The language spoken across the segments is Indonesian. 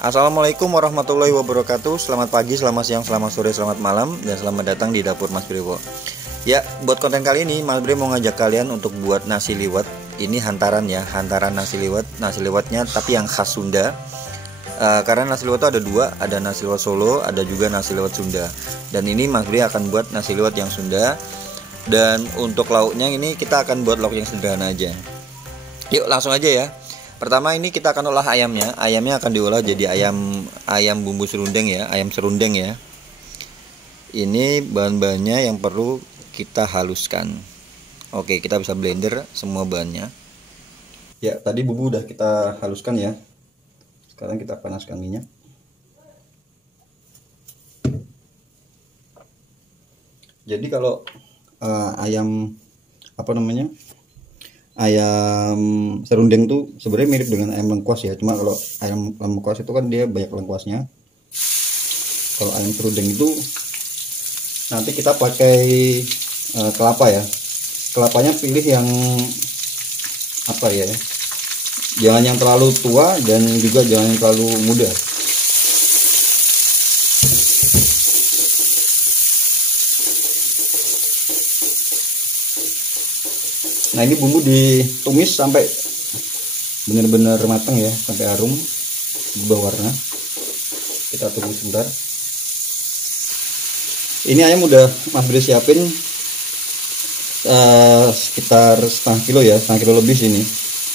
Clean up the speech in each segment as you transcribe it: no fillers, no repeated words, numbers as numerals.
Assalamualaikum warahmatullahi wabarakatuh. Selamat pagi, selamat siang, selamat sore, selamat malam, dan selamat datang di dapur Mas Brewo. Ya, buat konten kali ini Mas Brewo mau ngajak kalian untuk buat nasi liwet. Ini hantaran ya, hantaran nasi liwet. Nasi liwetnya tapi yang khas Sunda. Karena nasi liwet itu ada dua, ada nasi liwet Solo, ada juga nasi liwet Sunda. Dan ini Mas Brewo akan buat nasi liwet yang Sunda. Dan untuk lauknya ini kita akan buat lauk yang sederhana aja. Yuk langsung aja ya. Pertama ini kita akan olah ayamnya. Ayamnya akan diolah jadi ayam bumbu serundeng ya, ayam serundeng ya. Ini bahan-bahannya yang perlu kita haluskan. Oke, kita bisa blender semua bahannya. Ya, tadi bumbu udah kita haluskan ya. Sekarang kita panaskan minyak. Jadi kalau ayam ayam serundeng tuh sebenarnya mirip dengan ayam lengkuas ya, cuma kalau ayam lengkuas itu kan dia banyak lengkuasnya. Kalau ayam serundeng itu nanti kita pakai kelapa ya. Kelapanya pilih yang jangan yang terlalu tua dan juga jangan yang terlalu muda. Nah, ini bumbu ditumis sampai benar-benar matang ya, sampai harum berubah warna. Kita tunggu sebentar. Ini ayam udah Mas Bri siapin sekitar setengah kilo ya, setengah kilo lebih sini.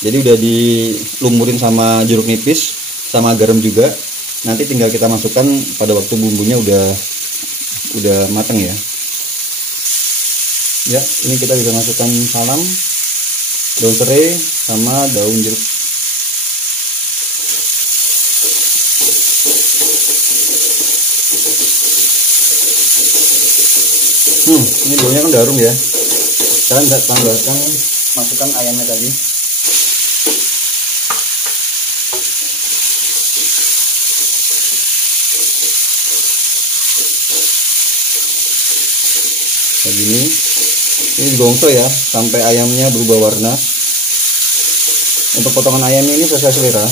Jadi udah dilumurin sama jeruk nipis sama garam juga. Nanti tinggal kita masukkan pada waktu bumbunya udah matang ya. Ya, ini kita bisa masukkan salam, daun serai sama daun jeruk. Ini baunya kan udah harum ya. Sekarang kita tambahkan, masukkan ayamnya tadi. Kayak gini. Ini digongso ya sampai ayamnya berubah warna. Untuk potongan ayamnya ini sesuai selera.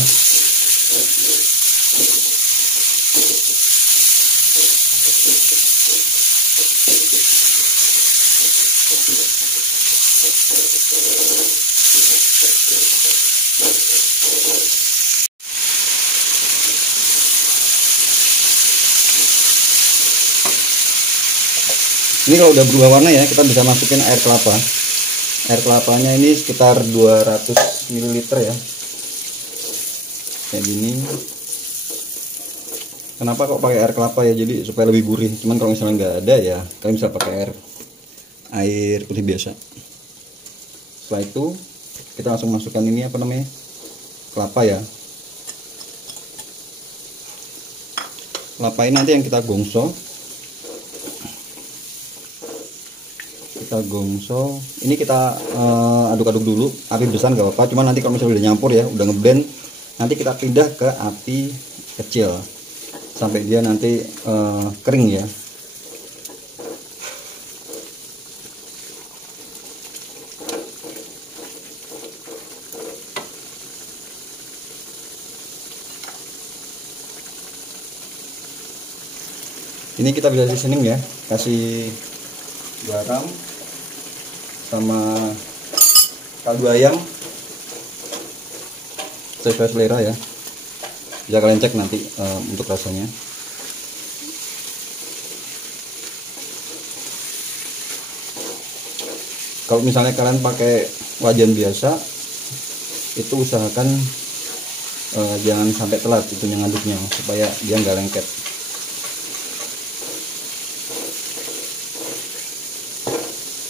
Ini kalau udah berubah warna ya, kita bisa masukin air kelapa. Air kelapanya ini sekitar 200 ml ya. Kayak gini. Kenapa kok pakai air kelapa ya? Jadi supaya lebih gurih. Cuman kalau misalnya nggak ada ya, kalian bisa pakai air putih biasa. Setelah itu kita langsung masukkan ini kelapa ya. Kelapa ini nanti yang kita gongso. Ini kita aduk-aduk dulu, api besar nggak apa-apa, cuman nanti kalau misalnya udah nyampur ya, udah ngeblend, nanti kita pindah ke api kecil sampai dia nanti kering ya. Ini kita bisa seasoning ya, kasih garam sama kaldu ayam sesuai selera ya, bisa kalian cek nanti untuk rasanya. Kalau misalnya kalian pakai wajan biasa, itu usahakan jangan sampai telat itu ngaduknya supaya dia nggak lengket.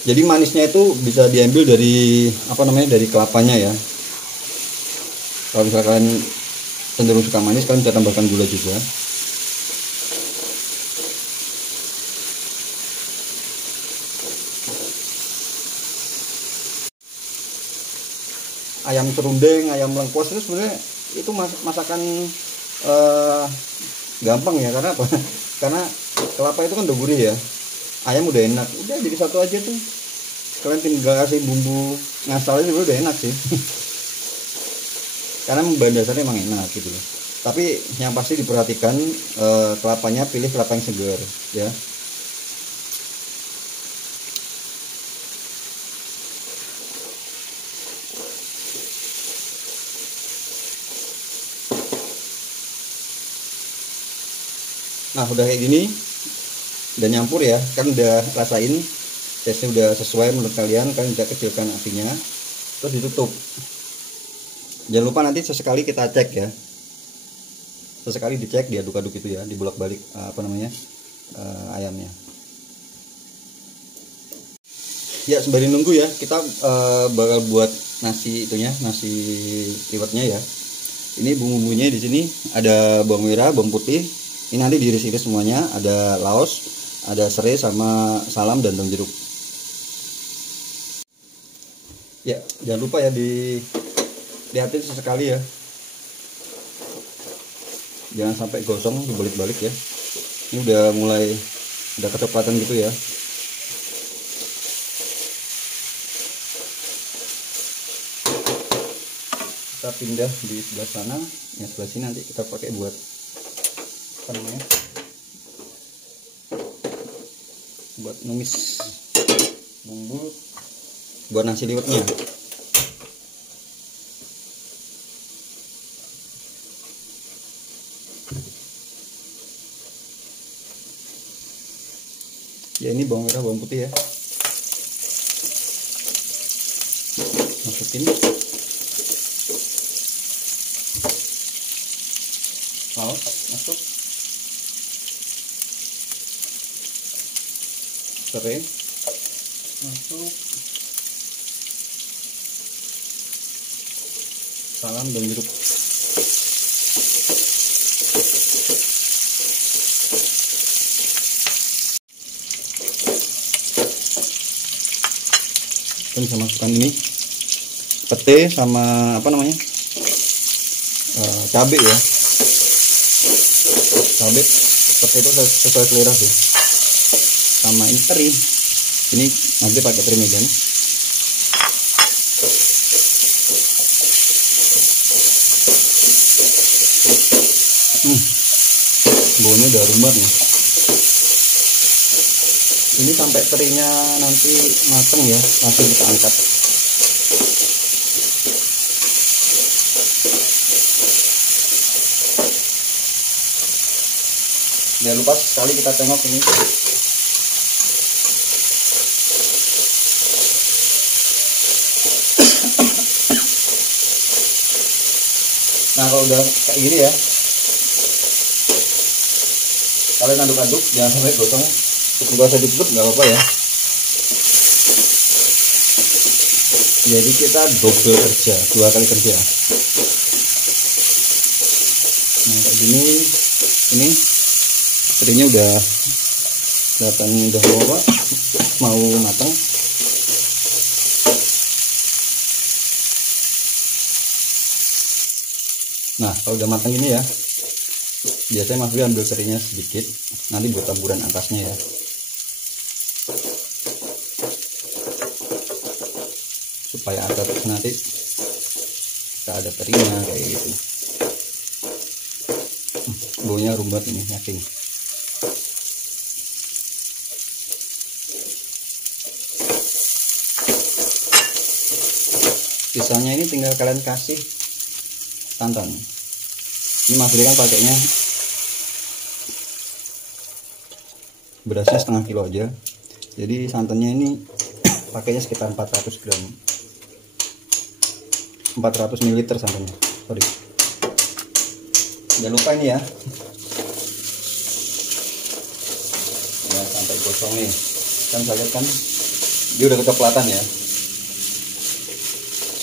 Jadi manisnya itu bisa diambil dari dari kelapanya ya. Kalau misalkan kalian cenderung suka manis, kalian bisa tambahkan gula juga. Ayam serundeng, ayam lengkuas itu sebenarnya itu masakan gampang ya, karena apa? Karena kelapa itu kan udah gurih ya. Ayam udah enak, udah jadi satu aja tuh. Kalian tinggal kasih bumbu ngasal aja udah enak sih. Karena bahan dasarnya emang enak gitu loh. Tapi yang pasti diperhatikan kelapanya, pilih kelapa yang segar ya. Nah udah kayak gini, udah nyampur ya, kan udah rasain tesnya udah sesuai menurut kalian, kalian bisa kecilkan apinya, terus ditutup. Jangan lupa nanti sesekali kita cek ya, sesekali dicek, diaduk-aduk itu ya, dibolak-balik ayamnya. Ya sembari nunggu ya, kita bakal buat nasi itunya, nasi liwetnya ya. Ini bumbu-bumbunya di sini ada bawang merah, bawang putih. Ini nanti diiris-iris semuanya, ada laos, ada serai sama salam dan daun jeruk. Ya jangan lupa ya dilihatin sesekali ya. Jangan sampai gosong, dibalik-balik ya. Ini udah mulai ada kecoklatan gitu ya. Kita pindah di sebelah sana, yang sebelah sini nanti kita pakai buat buat numis bumbu buat nasi liwetnya. Ya ini bawang merah, bawang putih ya, masukin laos, masuk serai, masuk salam dan jeruk. Kita bisa masukkan ini pete sama cabai ya. Cabai pete itu sesuai selera sih. Sama ini teri. Ini nanti pakai teri medan. Baunya udah rumbat nih. Ini sampai terinya nanti mateng ya, langsung kita angkat. Jangan lupa sekali kita tengok ini. Nah kalau udah kayak gini ya, kalian aduk-aduk, jangan sampai gosong. Nggak usah ditutup, nggak apa-apa ya. Jadi kita double kerja, 2 kali kerja. Nah kayak gini, ini terinya udah kelihatan udah mau matang. Nah kalau udah matang ini ya, biasanya Mas Bri ambil terinya sedikit, nanti buat taburan atasnya ya. Supaya atas nanti kita ada terinya kayak gitu. Baunya rumbat ini, yakin. Sisanya ini tinggal kalian kasih santan. Ini Mas Bri kan pakainya berasnya setengah kilo aja, jadi santannya ini pakainya sekitar 400 gram, 400 ml santannya, sorry. Jangan lupa ini ya, sampai gosong nih, kan saya lihat kan dia udah kecoklatan ya,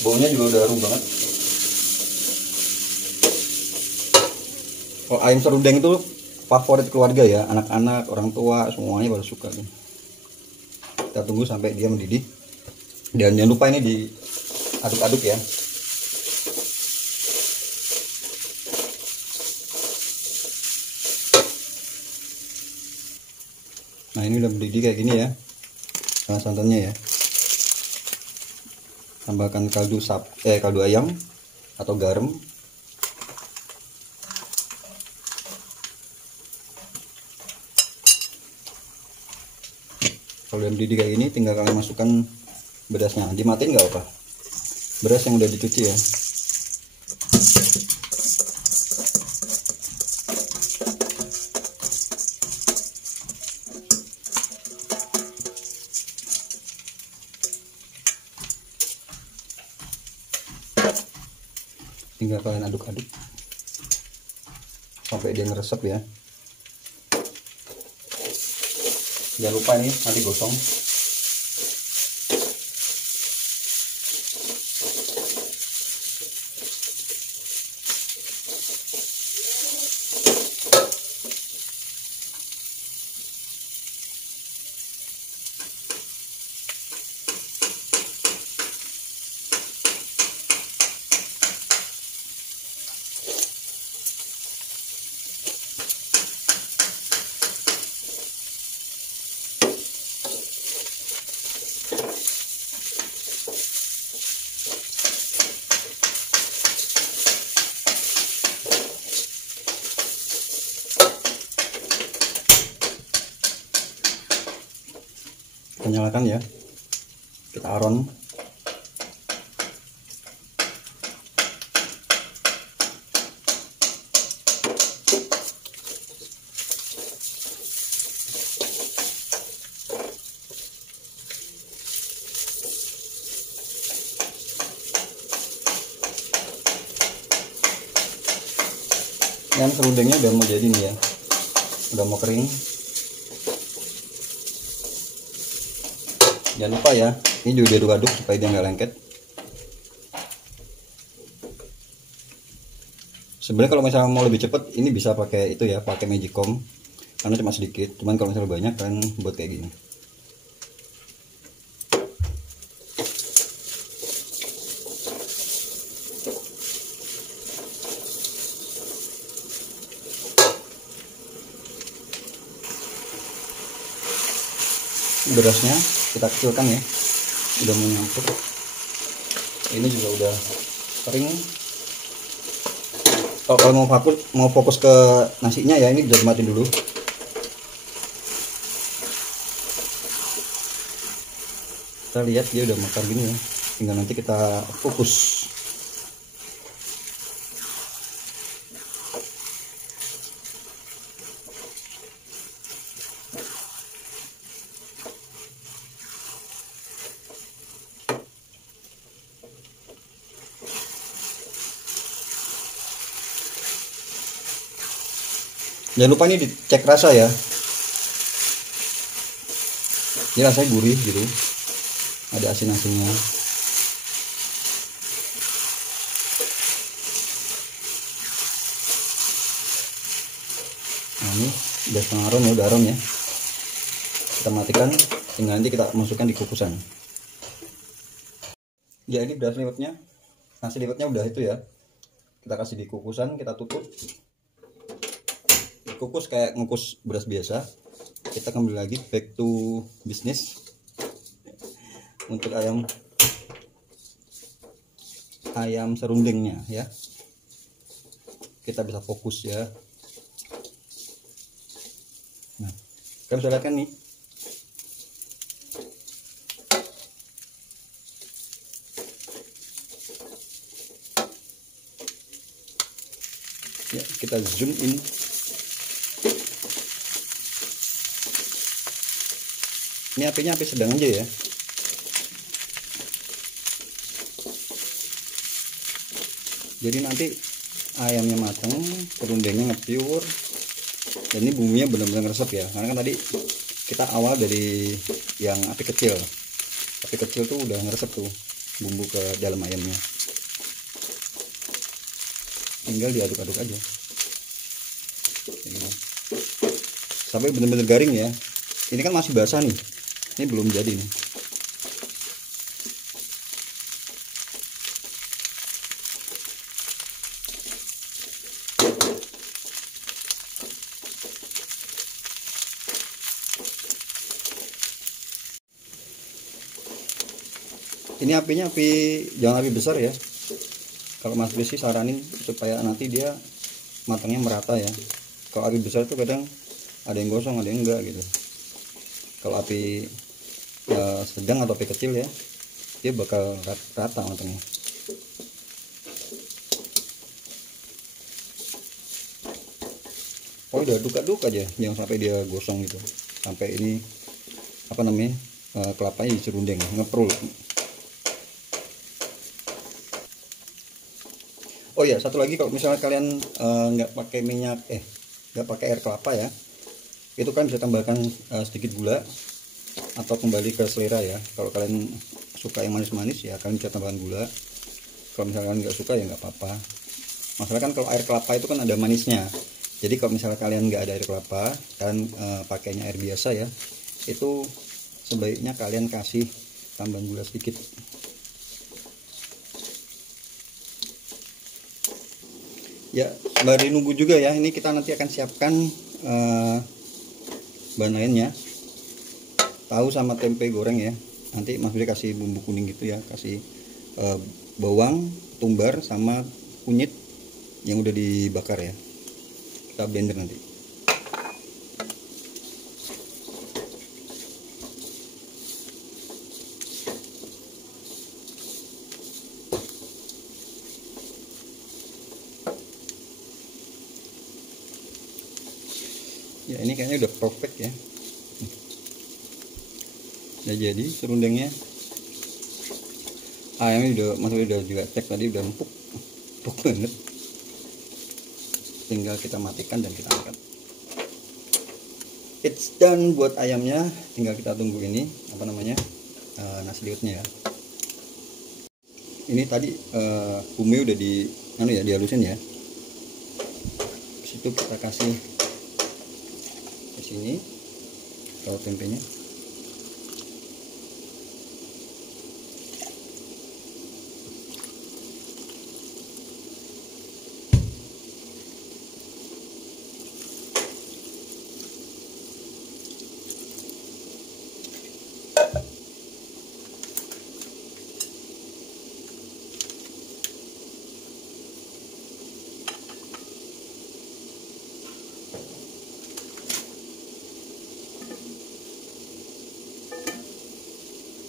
baunya juga udah harum banget. Kalau ayam serundeng itu favorit keluarga ya, anak-anak, orang tua, semuanya pada suka nih. Kita tunggu sampai dia mendidih, dan jangan lupa ini diaduk-aduk ya. Nah ini udah mendidih kayak gini ya, santannya ya. Tambahkan kaldu ayam atau garam. Kalau udah mendidih kayak ini, tinggal kalian masukkan berasnya. Dimatiin nggak apa? Beras yang udah dicuci ya. Tinggal kalian aduk-aduk sampai dia ngeresep ya. Jangan lupa ini nanti gosong. Kita nyalakan ya, kita aron. Dan serundengnya udah mau jadi nih ya, udah mau kering. Jangan lupa ya, ini juga diaduk-aduk supaya dia nggak lengket. Sebenarnya kalau misalnya mau lebih cepet, ini bisa pakai itu ya, pakai magicom, karena cuma sedikit. Cuman kalau misalnya banyak kan buat kayak gini. Berasnya kita kecilkan ya, udah mau nyampur. Ini juga udah kering. Kalau mau fokus ke nasinya ya, ini udah dimatiin dulu. Kita lihat dia udah mekar gini ya, tinggal nanti kita kukus. Jangan lupa ini dicek rasa ya. Ini rasanya gurih gitu, ada asin-asinnya. Nah ini udah setengah aron ya, udah aron ya. Kita matikan, tinggal nanti kita masukkan di kukusan. Ya ini beras liwetnya, nasi liwetnya udah itu ya. Kita kasih di kukusan, kita tutup. Kukus kayak ngukus beras biasa. Kita kembali lagi back to business untuk ayam serundengnya ya. Kita bisa fokus ya. Nah, kalian bisa lihat kan nih, ya kita zoom in. Ini apinya api sedang aja ya. Jadi nanti ayamnya matang, serundengnya ngepiur, dan ini bumbunya benar-benar ngeresep ya. Karena kan tadi kita awal dari yang api kecil. Api kecil tuh udah ngeresep tuh bumbu ke dalam ayamnya. Tinggal diaduk-aduk aja. Sampai benar-benar garing ya. Ini kan masih basah nih. Ini belum jadi nih. Ini apinya jangan api besar ya. Kalau Mas Besi saranin supaya nanti dia matangnya merata ya. Kalau api besar tuh kadang ada yang gosong, ada yang enggak gitu. Kalau api sedang atau api kecil ya, dia bakal rata matangnya. Oh, udah aduk-aduk aja, jangan sampai dia gosong gitu, sampai ini apa namanya, kelapanya dicerundeng, ngeprul. Oh ya, satu lagi, kalau misalnya kalian nggak pakai minyak, nggak pakai air kelapa ya, itu kan bisa tambahkan sedikit gula atau kembali ke selera ya. Kalau kalian suka yang manis-manis ya kalian bisa tambahkan gula. Kalau misalkan nggak suka ya nggak apa-apa. Masalah kan kalau air kelapa itu kan ada manisnya. Jadi kalau misalnya kalian nggak ada air kelapa, kalian pakainya air biasa ya, itu sebaiknya kalian kasih tambahan gula sedikit. Ya, sembari nunggu juga ya, ini kita nanti akan siapkan bahan lainnya, tahu sama tempe goreng ya. Nanti Mas Bri kasih bumbu kuning gitu ya, kasih bawang, tumbar, sama kunyit yang udah dibakar ya. Kita blender nanti. Ya, ini kayaknya udah perfect ya. Udah jadi serundengnya. Ayamnya udah, Mas udah juga cek tadi, udah empuk banget. Tinggal kita matikan dan kita angkat. It's done buat ayamnya. Tinggal kita tunggu ini apa namanya, nasi liwetnya ya. Ini tadi bumbu udah dihalusin ya. Terus itu kita kasih ke sini kalau tempenya.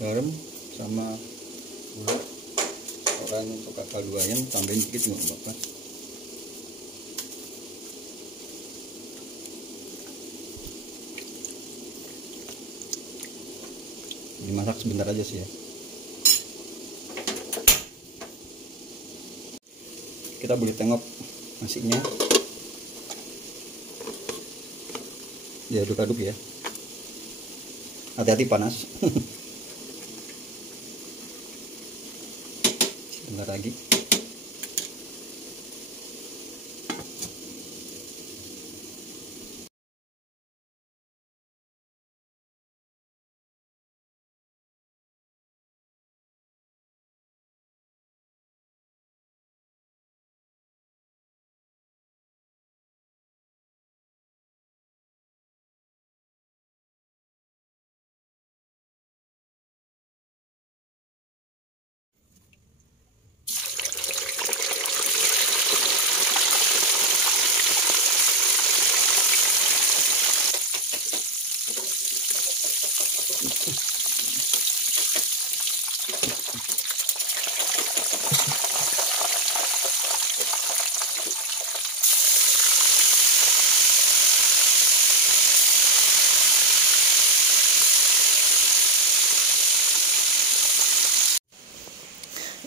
Garam sama gula. Orang suka kaldu ayam tambahin dikit nggak apa-apa. Dimasak sebentar aja sih ya. Kita boleh tengok nasinya, diaduk-aduk ya, hati-hati panas. Sebentar lagi.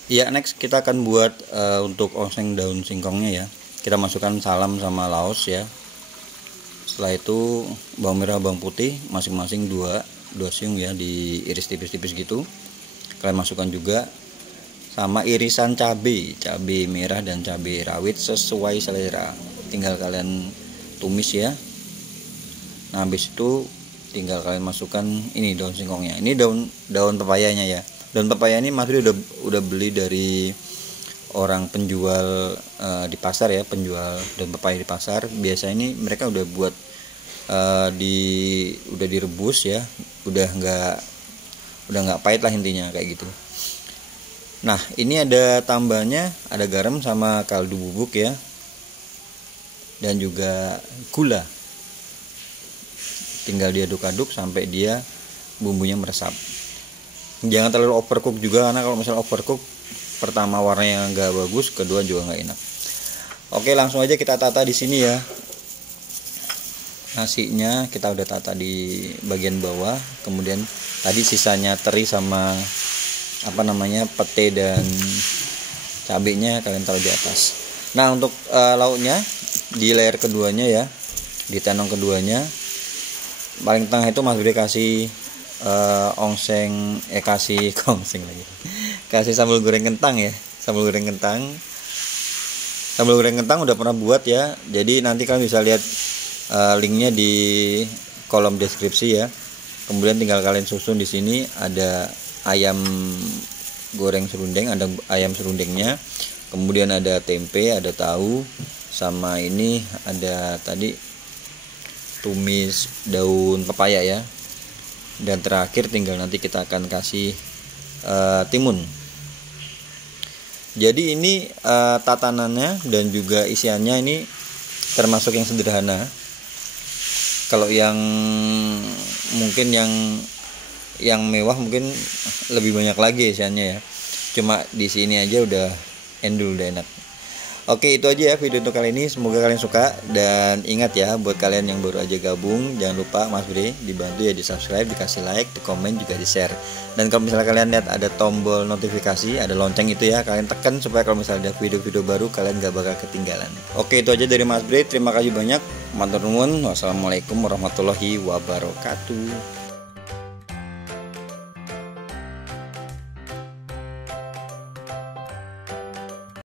Ya, next kita akan buat untuk oseng daun singkongnya ya. Kita masukkan salam sama laos ya. Setelah itu bawang merah, bawang putih masing-masing 2 siung ya, diiris tipis-tipis gitu. Kalian masukkan juga sama irisan cabai merah dan cabai rawit sesuai selera. Tinggal kalian tumis ya. Nah, habis itu tinggal kalian masukkan ini daun singkongnya. Ini daun pepayanya ya. Daun pepaya ini Mas udah beli dari orang penjual di pasar ya, penjual daun pepaya di pasar. Biasa ini mereka udah buat udah direbus ya, udah nggak pahit lah intinya kayak gitu. Nah, ini ada tambahnya, ada garam sama kaldu bubuk ya, dan juga gula. Tinggal diaduk-aduk sampai dia bumbunya meresap. Jangan terlalu overcook juga, karena kalau misalnya overcook, pertama warnanya nggak bagus, kedua juga nggak enak. Oke, langsung aja kita tata di sini ya. Nasinya kita udah tata di bagian bawah, kemudian tadi sisanya teri sama pete dan cabenya kalian taruh di atas. Nah, untuk lauknya di layer keduanya ya, di tenong keduanya, paling tengah itu Mas Bre kasih kasih kongseng lagi, kasih sambal goreng kentang ya. Sambal goreng kentang udah pernah buat ya, jadi nanti kalian bisa lihat linknya di kolom deskripsi ya. Kemudian tinggal kalian susun di sini, ada ayam goreng serundeng, ada ayam serundengnya, kemudian ada tempe, ada tahu, sama ini ada tadi tumis daun pepaya ya. Dan terakhir tinggal nanti kita akan kasih timun. Jadi ini tatanannya dan juga isiannya ini termasuk yang sederhana. Kalau yang mungkin yang mewah mungkin lebih banyak lagi isiannya ya. Cuma di sini aja udah endul, udah enak. Oke, itu aja ya video untuk kali ini. Semoga kalian suka, dan ingat ya, buat kalian yang baru aja gabung, jangan lupa Mas Bre dibantu ya, di subscribe, dikasih like, di komen, juga di share. Dan kalau misalnya kalian lihat ada tombol notifikasi, ada lonceng itu ya, kalian tekan supaya kalau misalnya ada video-video baru kalian gak bakal ketinggalan. Oke, itu aja dari Mas Bre. Terima kasih banyak. Matur nuwun. Wassalamualaikum warahmatullahi wabarakatuh.